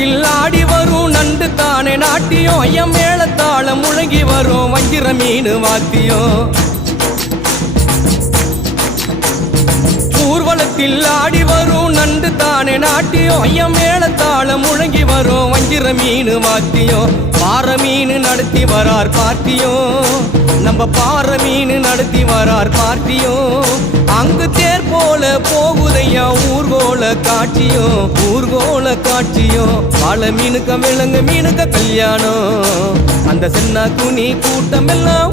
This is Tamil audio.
ஊர்வலத்தில் ஆடி வரும் நண்டு தானே நாட்டியம். ஐயம் மேளத்தாளம் முழங்கி வரும். வஞ்சிர மீன் வாத்தியம். ஊர்வலத்தில் ஆடி வரும் நண்டு தானே நாட்டியம். ஐயம் மேளத்தாளம் முழங்கி வரும். வஞ்சிர மீன் வாத்தியம். பாறை மீன் நடத்தி வரார் பார்ட்டியும் நம்ம பாறை மீன் நடத்தி வரார் பார்ட்டியும் போகுதையா? ஊர்கோல காட்சியும் ஊர்கோல காட்சியும். பல மீனுக்க விலங்கு மீனுக்க கல்யாணம். அந்த சின்ன குனி கூட்டம் எல்லாம்